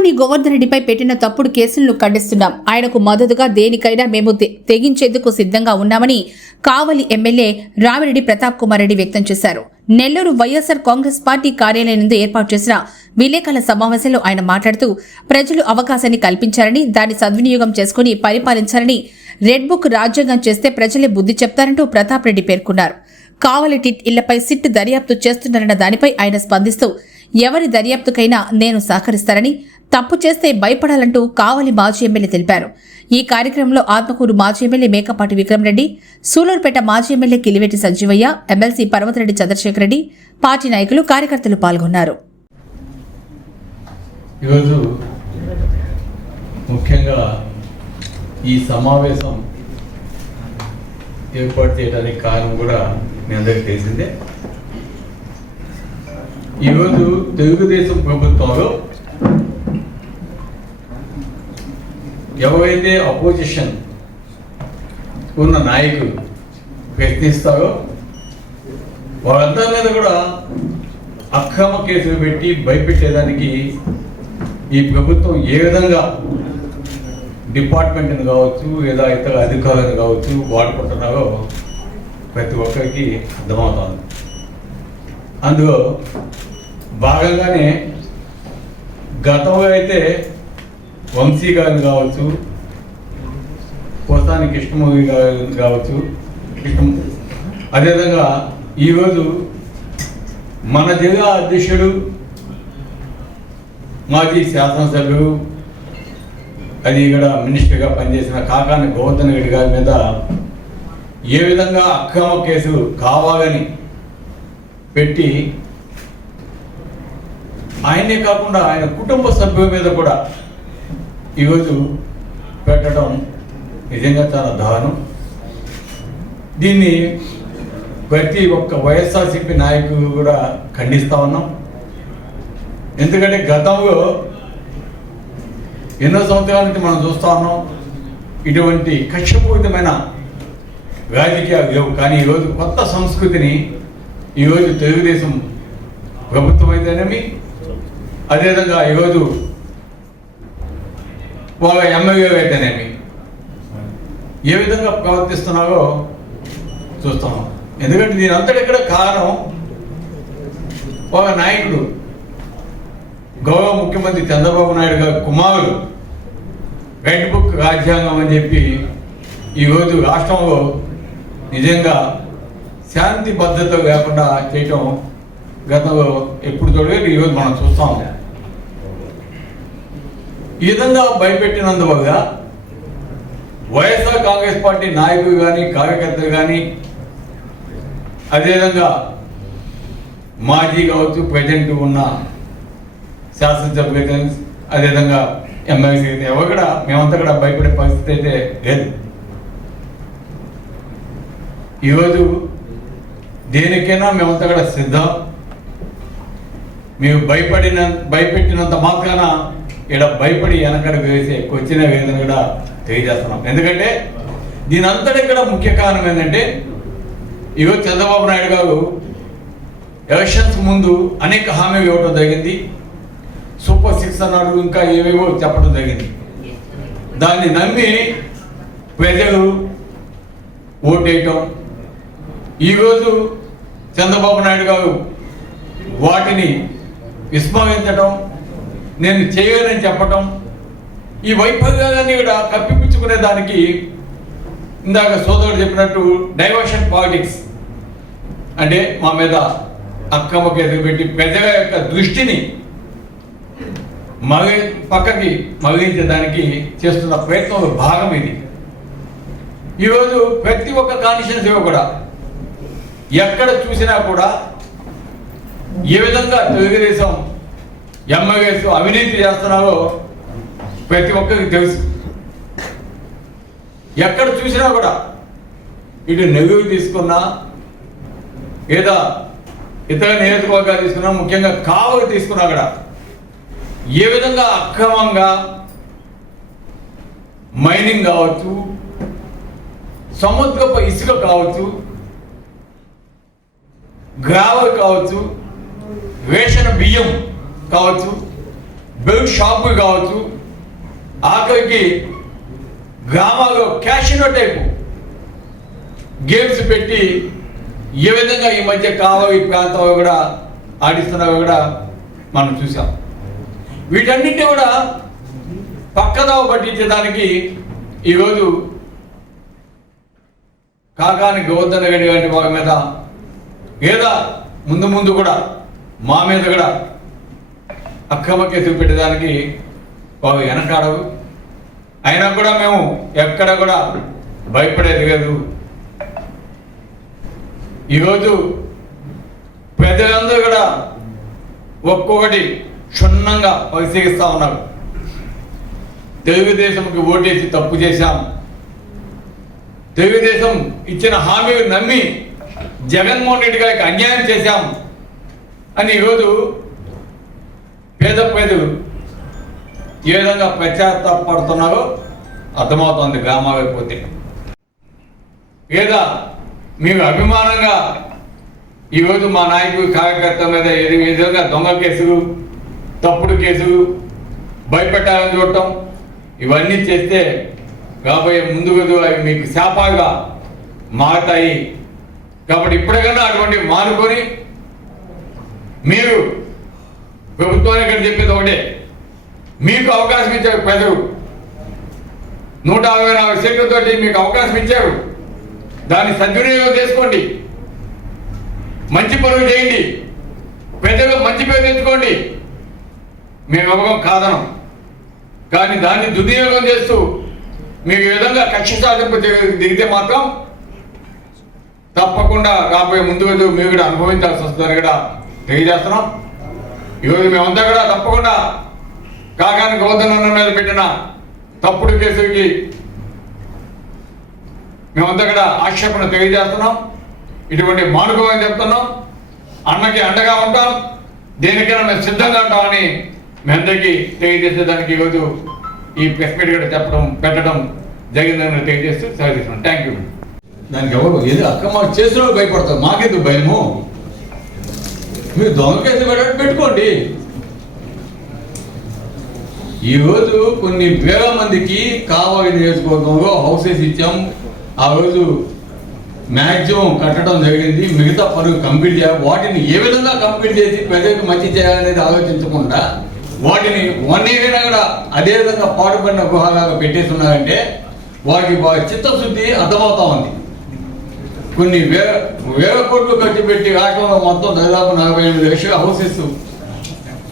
కాకాని గోవర్ధన్ రెడ్డిపై పెట్టిన తప్పుడు కేసులను ఖండిస్తున్నాం. ఆయనకు మద్దతుగా దేనికైనా మేము తె- తెగించేందుకు సిద్ధంగా ఉన్నామని కావలి ఎమ్మెల్యే రామిరెడ్డి ప్రతాప్ కుమార్ రెడ్డి వ్యక్తం చేశారు. నెల్లూరు వైఎస్ఆర్ కాంగ్రెస్ పార్టీ కార్యాలయం ఏర్పాటు చేసిన విలేకరుల సమావేశంలో ఆయన మాట్లాడుతూ ప్రజలు అవకాశాన్ని కల్పించారని దాన్ని సద్వినియోగం చేసుకుని పరిపాలించాలని రెడ్ బుక్ రాజ్యాంగం చేస్తే ప్రజలే బుద్ధి చెప్తారంటూ ప్రతాప్ రెడ్డి పేర్కొన్నారు. కావలి టిట్ ఇళ్ళపై సిట్ దర్యాప్తు చేస్తున్నారన్న దానిపై ఆయన స్పందిస్తూ ఎవరి దర్యాప్తుకైనా నేను సహకరిస్తారని తప్పు చేస్తే భయపడాలంటూ కావలి మాజీ ఎమ్మెల్యే తెలిపారు. ఈ కార్యక్రమంలో ఆత్మకూరు మాజీ ఎమ్మెల్యే మేకపాటి విక్రమరెడ్డి సూలూరుపేట మాజీ MLA Kiliveti Sanjeevaiah MLC Parvathareddy Chandrasekhar Reddy party నాయకులు కార్యకర్తలు పాల్గొన్నారు. ఈరోజు ముఖ్యంగా ఈ సమావేశం ఏర్పాటు చేయడానికి కారణం కూడా మీ అందరికీ తెలిసిందే. ఈరోజు తెలుగుదేశం ప్రభుత్వంలో ఎవరైతే అపోజిషన్ ఉన్న నాయకులు ప్రయత్నిస్తారో వాళ్ళందరి మీద కూడా అక్రమ కేసులు పెట్టి భయపెట్టేదానికి ఈ ప్రభుత్వం ఏ విధంగా డిపార్ట్మెంట్ని కావచ్చు లేదా ఇతర అధికారులను కావచ్చు వాడుకుంటున్నారో ప్రతి ఒక్కరికి అర్థమవుతుంది. అందులో భాగంగానే గతంలో అయితే వంశీ గారు కావచ్చు పోసాని కృష్ణమూర్తి గారు కావచ్చు కృష్ణ అదేవిధంగా ఈరోజు మన జిల్లా అధ్యక్షుడు మాజీ శాసనసభ్యుడు అది ఇక్కడ మినిస్టర్గా పనిచేసిన కాకాని గోవర్ధన్ రెడ్డి గారి మీద ఏ విధంగా అక్రమ కేసు కావాలని పెట్టి ఆయనే కాకుండా ఆయన కుటుంబ సభ్యుల మీద కూడా ఈరోజు పెట్టడం నిజంగా చాలా దారుణం. దీన్ని ప్రతి ఒక్క వైఎస్ఆర్సీపీ నాయకులు కూడా ఖండిస్తూ ఉన్నాం. ఎందుకంటే గతంలో ఎన్నో సంవత్సరాల నుంచి మనం చూస్తూ ఉన్నాం ఇటువంటి కక్షపూరితమైన రాజకీయాలు లేవు కానీ ఈరోజు కొత్త సంస్కృతిని ఈరోజు తెలుగుదేశం ప్రభుత్వం అయితేనేమి అదేవిధంగా ఈరోజు వాళ్ళ ఎమ్మెల్యేలు అయితేనేమి ఏ విధంగా ప్రవర్తిస్తున్నారో చూస్తున్నాం ఎందుకంటే దీని అంతటి ఇక్కడ కారణం ఒక నాయకుడు గౌరవ ముఖ్యమంత్రి చంద్రబాబు నాయుడు గారి కుమారుడు రెడ్ బుక్ రాజ్యాంగం అని చెప్పి ఈరోజు రాష్ట్రంలో నిజంగా శాంతి భద్రత లేకుండా చేయటం గతంలో ఎప్పుడు చూడలేదు ఈరోజు మనం చూస్తాం. ఈ విధంగా భయపెట్టినందువల్ల వైఎస్ఆర్ కాంగ్రెస్ పార్టీ నాయకులు కానీ కార్యకర్తలు కానీ అదేవిధంగా మాజీ కావచ్చు ప్రజెంట్ ఉన్న శాసనసభ్యులు కానీ అదేవిధంగా ఎమ్మెల్సీ కానీ ఎవరు కూడా మేమంతా కూడా భయపడే పరిస్థితి అయితే లేదు. ఈరోజు దేనికైనా మేమంతా కూడా సిద్ధం. మీరు భయపడిన భయపెట్టినంత మాత్రాన ఇక్కడ భయపడి వెనకడ వేసే వచ్చిన వేదన కూడా తెలియజేస్తున్నాం. ఎందుకంటే దీని అంతటి కూడా ముఖ్య కారణం ఏంటంటే ఇగో చంద్రబాబు నాయుడు గారు ఎలక్షన్స్ ముందు అనేక హామీలు ఇవ్వడం జరిగింది. సూపర్ సిక్స్ అన్నాడు ఇంకా ఏవేవో చెప్పడం జరిగింది. దాన్ని నమ్మి ప్రజలు ఓటేయటం. ఈరోజు చంద్రబాబు నాయుడు గారు వాటిని విస్మరించడం నేను చేయలేనని చెప్పటం ఈ వైఫల్యాన్ని కూడా కప్పిపుచ్చుకునే దానికి ఇందాక సోదరుడు చెప్పినట్టు డైవర్షన్ పాలిటిక్స్. అంటే మా మీద అక్రమ ఎదురుపెట్టి పెట్టి యొక్క దృష్టిని మగ పక్కకి మగిలించడానికి చేస్తున్న ప్రయత్నంలో భాగం ఇది. ఈరోజు ప్రతి ఒక్క కాన్స్టిట్యున్సీలో కూడా ఎక్కడ చూసినా కూడా ఏ విధంగా తెలుగుదేశం ఎమ్మెల్యేస్ అవినీతి చేస్తున్నారో ప్రతి ఒక్కరికి తెలుసు. ఎక్కడ చూసినా కూడా ఇటు నెల్లూరు తీసుకున్నా లేదా ఇతర నియోజకవర్గాలు తీసుకున్నా ముఖ్యంగా కావలు తీసుకున్నా కూడా ఏ విధంగా అక్రమంగా మైనింగ్ కావచ్చు సముద్రపు ఇసుక కావచ్చు గ్రావల్ కావచ్చు రేషన్ బియ్యం కావచ్చు బెల్ట్ షాపు కావచ్చు ఆఖరికి గ్రామాల్లో క్యాషినో టైపు గేమ్స్ పెట్టి ఏ విధంగా ఈ మధ్య కావలి ప్రాంతంలో కూడా ఆడిస్తున్నారో కూడా మనం చూసాం వీటన్నిటిని కూడా పక్కదావ పట్టించడానికి ఈరోజు కాకాని గోవర్ధన గడి వంటి వారి మీద లేదా ముందు ముందు కూడా మా మీద కూడా అక్రమ కేసులు పెట్టడానికి వారు వెనకాడవు. అయినా కూడా మేము ఎక్కడ కూడా భయపడేది లేదు. ఈరోజు ప్రజలందరూ కూడా ఒక్కొక్కటి క్షుణ్ణంగా పరిశీలిస్తూ ఉన్నారు. తెలుగుదేశంకి ఓటేసి తప్పు చేశాం. తెలుగుదేశం ఇచ్చిన హామీలు నమ్మి జగన్మోహన్ రెడ్డి గారికి అన్యాయం చేశాం. అని ఈరోజు పేద ప్రజలు ఏ విధంగా పశ్చాత్తాపడుతున్నారో అర్థమవుతోంది గ్రామాలైపోతే లేదా మీరు అభిమానంగా ఈరోజు మా నాయకుడు కార్యకర్త మీద ఏది ఏ విధంగా దొంగ కేసులు తప్పుడు కేసులు భయపెట్టాలని చూడటం ఇవన్నీ చేస్తే కాబోయే ముందు అవి మీకు శాపాగా మారతాయి. కాబట్టి ఇప్పటికన్నా అటువంటి మానుకొని మీరు ప్రభుత్వానికి ఇక్కడ చెప్పేది ఒకటే. మీకు అవకాశం ఇచ్చారు ప్రజలు నూట అరవై నాలుగు సీట్లతోటి మీకు అవకాశం ఇచ్చారు. దాన్ని సద్వినియోగం చేసుకోండి. మంచి పనులు చేయండి. ప్రజలు మంచి పేరు తెచ్చుకోండి. మేము అవగం కాదనం. కానీ దాన్ని దుర్వినియోగం చేస్తూ మీకు ఈ విధంగా కక్ష సాధింపు దిగితే మాత్రం తప్పకుండా రాబోయే ముందు మీరు కూడా అనుభవించాల్సి వస్తుందని కూడా తెలియజేస్తున్నాం. ఈరోజు మేమంతా కూడా తప్పకుండా కాకాని గోవర్ధన మీద పెట్టిన తప్పుడు కేసుకి మేమంతా కూడా ఆక్షేపణ తెలియజేస్తున్నాం. ఇటువంటి మానుకోమని చెప్తున్నాం. అన్నకి అండగా ఉంటాం. దేనికైనా మేము సిద్ధంగా ఉంటామని మీ అందరికీ తెలియజేసేదానికి ఈరోజు ఈ ప్రెస్ మీట్ కూడా చెప్పడం పెట్టడం జరిగిందని తెలియజేస్తూ సెలవు థ్యాంక్ యూ దానికి ఎవరు ఏదో అక్రమ చేసిన భయపడతారు. మాకెందుకు భయము? మీరు దొంగ కేసు పెట్ట- కాబట్టి ఈరోజు కొన్ని వేల మందికి కావాలి నియోజకవర్గంలో హౌసెస్ ఇచ్చాం. ఆ రోజు మ్యాక్సిమం కట్టడం జరిగింది. మిగతా పనులు కంప్లీట్ చేయాలి. వాటిని ఏ విధంగా కంప్లీట్ చేసి ప్రజలకు మంచి చేయాలనేది ఆలోచించకుండా వాటిని వన్ ఇయర్ కూడా అదే విధంగా పాటుపడిన గుహలాగా పెట్టేస్తున్నారంటే వారికి వారి చిత్తశుద్ధి అర్థమవుతా ఉంది. కొన్ని వేల వేల కోట్లు ఖర్చు పెట్టి రాష్ట్రంలో మొత్తం దాదాపు నలభై ఎనిమిది లక్షల హౌసెస్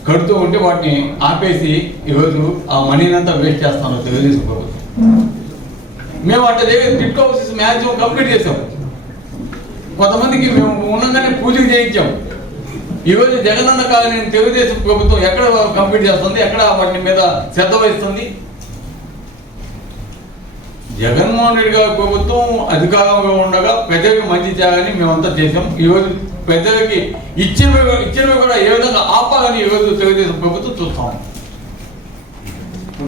కడుతూ ఉంటే వాటిని ఆపేసి ఈరోజు ఆ మనీనంతా వేస్ట్ చేస్తాను తెలుగుదేశం ప్రభుత్వం. మేము అట్లా చేసి హౌసెస్ మ్యాక్సిమం కంప్లీట్ చేసాం. కొంతమందికి మేము ఉన్నగానే పూజలు చేయించాం. ఈరోజు జగనన్న కాలనీ తెలుగుదేశం ప్రభుత్వం ఎక్కడ కంప్లీట్ చేస్తుంది? ఎక్కడ వాటి మీద శ్రద్ధ వహిస్తుంది? జగన్మోహన్ రెడ్డి గారి ప్రభుత్వం అధికారంలో ఉండగా ప్రజలకు మంచి చేయాలని మేమంతా చేసాం ఈరోజు ప్రజలకి ఇచ్చినవి ఇచ్చినవి కూడా ఏ విధంగా ఆపాలని ఈరోజు తెలుగుదేశం ప్రభుత్వం చూస్తాం.